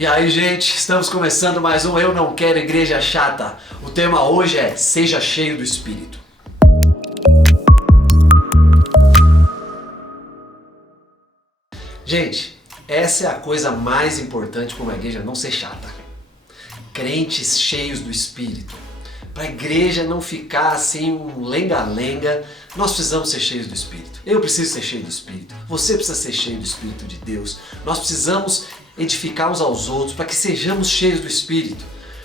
E aí, gente, estamos começando mais um Eu Não Quero Igreja Chata. O tema hoje é Seja Cheio do Espírito. Gente, essa é a coisa mais importante para uma igreja não ser chata. Crentes cheios do Espírito. Para a igreja não ficar assim um lenga-lenga, nós precisamos ser cheios do Espírito. Eu preciso ser cheio do Espírito. Você precisa ser cheio do Espírito de Deus. Nós precisamos edificar uns aos outros para que sejamos cheios do Espírito.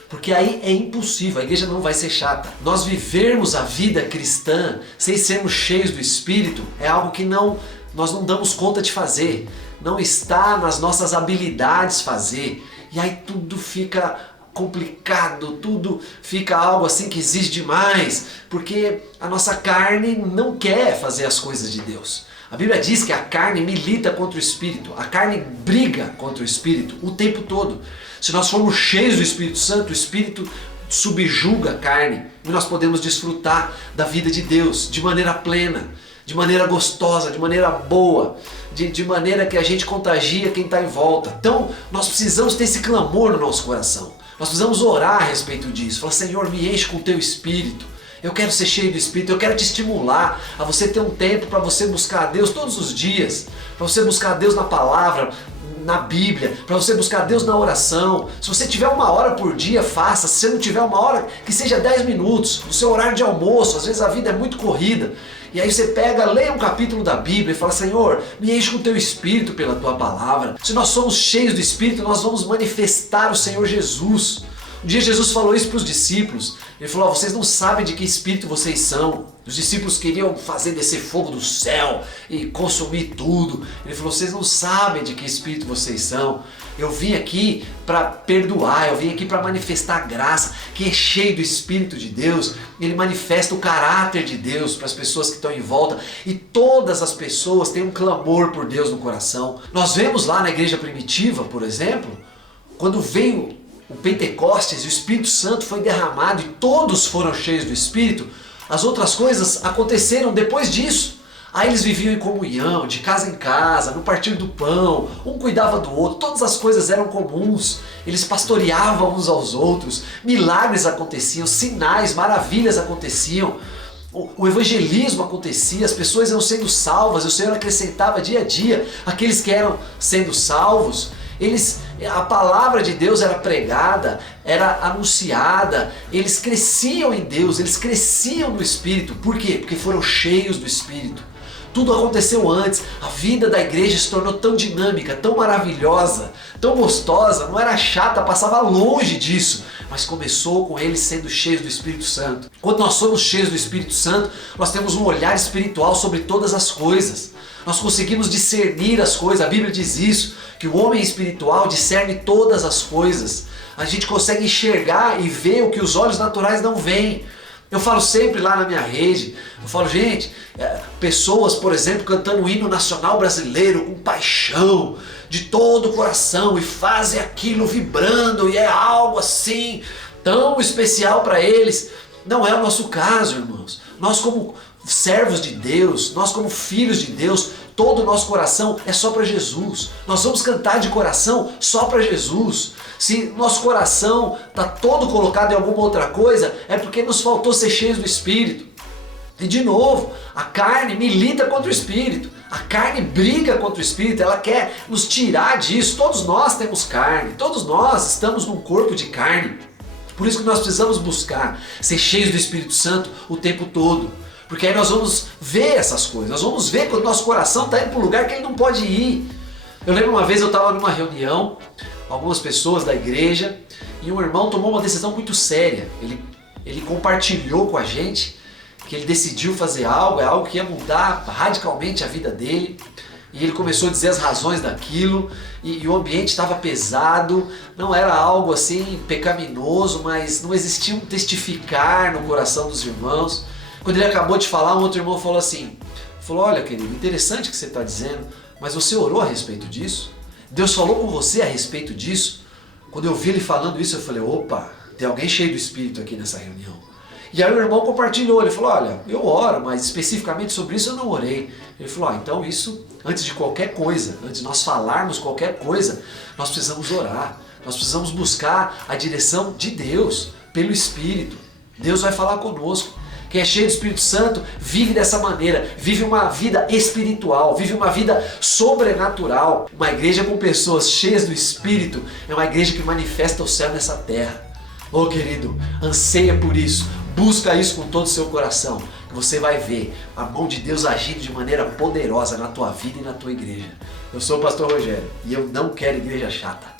Porque aí é impossível, a igreja não vai ser chata. Nós vivermos a vida cristã sem sermos cheios do Espírito é algo que nós não damos conta de fazer. Não está nas nossas habilidades fazer. E aí tudo fica complicado, tudo fica algo assim que exige demais, porque a nossa carne não quer fazer as coisas de Deus. A Bíblia diz que a carne milita contra o Espírito, a carne briga contra o Espírito o tempo todo. Se nós formos cheios do Espírito Santo, o Espírito subjuga a carne e nós podemos desfrutar da vida de Deus de maneira plena, de maneira gostosa, de maneira boa, de maneira que a gente contagia quem está em volta. Então nós precisamos ter esse clamor no nosso coração. Nós precisamos orar a respeito disso. Falar, Senhor, me enche com o Teu Espírito. Eu quero ser cheio do Espírito. Eu quero te estimular a você ter um tempo para você buscar a Deus todos os dias. Para você buscar a Deus na palavra, na Bíblia. Para você buscar a Deus na oração. Se você tiver 1 hora por dia, faça. Se você não tiver 1 hora, que seja 10 minutos. No seu horário de almoço. Às vezes a vida é muito corrida. E aí você pega, leia um capítulo da Bíblia e fala, Senhor, me enche com o Teu Espírito pela Tua palavra. Se nós somos cheios do Espírito, nós vamos manifestar o Senhor Jesus. Um dia Jesus falou isso para os discípulos. Ele falou, vocês não sabem de que espírito vocês são. Os discípulos queriam fazer descer fogo do céu e consumir tudo. Ele falou, vocês não sabem de que espírito vocês são. Eu vim aqui para perdoar, eu vim aqui para manifestar a graça. Quem é cheio do Espírito de Deus, ele manifesta o caráter de Deus para as pessoas que estão em volta. E todas as pessoas têm um clamor por Deus no coração. Nós vemos lá na igreja primitiva, por exemplo, quando veio o Pentecostes e o Espírito Santo foi derramado e todos foram cheios do Espírito, as outras coisas aconteceram depois disso. Aí eles viviam em comunhão, de casa em casa, no partir do pão, um cuidava do outro, todas as coisas eram comuns, eles pastoreavam uns aos outros, milagres aconteciam, sinais, maravilhas aconteciam, o evangelismo acontecia, as pessoas iam sendo salvas, o Senhor acrescentava dia a dia aqueles que eram sendo salvos. A palavra de Deus era pregada, era anunciada, eles cresciam em Deus, eles cresciam no Espírito. Por quê? Porque foram cheios do Espírito. Tudo aconteceu antes, a vida da igreja se tornou tão dinâmica, tão maravilhosa, tão gostosa, não era chata, passava longe disso, mas começou com eles sendo cheios do Espírito Santo. Quando nós somos cheios do Espírito Santo, nós temos um olhar espiritual sobre todas as coisas. Nós conseguimos discernir as coisas, a Bíblia diz isso, que o homem espiritual discerne todas as coisas. A gente consegue enxergar e ver o que os olhos naturais não veem. Eu falo sempre lá na minha rede, eu falo, gente, pessoas, por exemplo, cantando o hino nacional brasileiro com paixão, de todo o coração, e fazem aquilo vibrando, e é algo assim, tão especial para eles. Não é o nosso caso, irmãos. Nós como servos de Deus, nós como filhos de Deus, todo o nosso coração é só para Jesus. Nós vamos cantar de coração só para Jesus. Se nosso coração está todo colocado em alguma outra coisa, é porque nos faltou ser cheios do Espírito. E de novo, a carne milita contra o Espírito. A carne briga contra o Espírito, ela quer nos tirar disso. Todos nós temos carne, todos nós estamos num corpo de carne. Por isso que nós precisamos buscar ser cheios do Espírito Santo o tempo todo. Porque aí nós vamos ver essas coisas, nós vamos ver quando nosso coração está indo para um lugar que ele não pode ir. Eu lembro uma vez eu estava numa reunião, algumas pessoas da igreja, e um irmão tomou uma decisão muito séria. Ele compartilhou com a gente que ele decidiu fazer algo, é algo que ia mudar radicalmente a vida dele. E ele começou a dizer as razões daquilo, e o ambiente estava pesado, não era algo assim pecaminoso, mas não existia um testificar no coração dos irmãos. Quando ele acabou de falar, um outro irmão falou assim, olha querido, interessante o que você está dizendo, mas você orou a respeito disso? Deus falou com você a respeito disso? Quando eu vi ele falando isso, eu falei, opa, tem alguém cheio do Espírito aqui nessa reunião. E aí o irmão compartilhou, ele falou, olha, eu oro, mas especificamente sobre isso eu não orei. Ele falou, então isso, antes de qualquer coisa, antes de nós falarmos qualquer coisa, nós precisamos orar. Nós precisamos buscar a direção de Deus, pelo Espírito. Deus vai falar conosco. Quem é cheio do Espírito Santo vive dessa maneira, vive uma vida espiritual, vive uma vida sobrenatural. Uma igreja com pessoas cheias do Espírito é uma igreja que manifesta o céu nessa terra. Ô querido, anseia por isso, busca isso com todo o seu coração, que você vai ver a mão de Deus agindo de maneira poderosa na tua vida e na tua igreja. Eu sou o pastor Rogério e eu não quero igreja chata.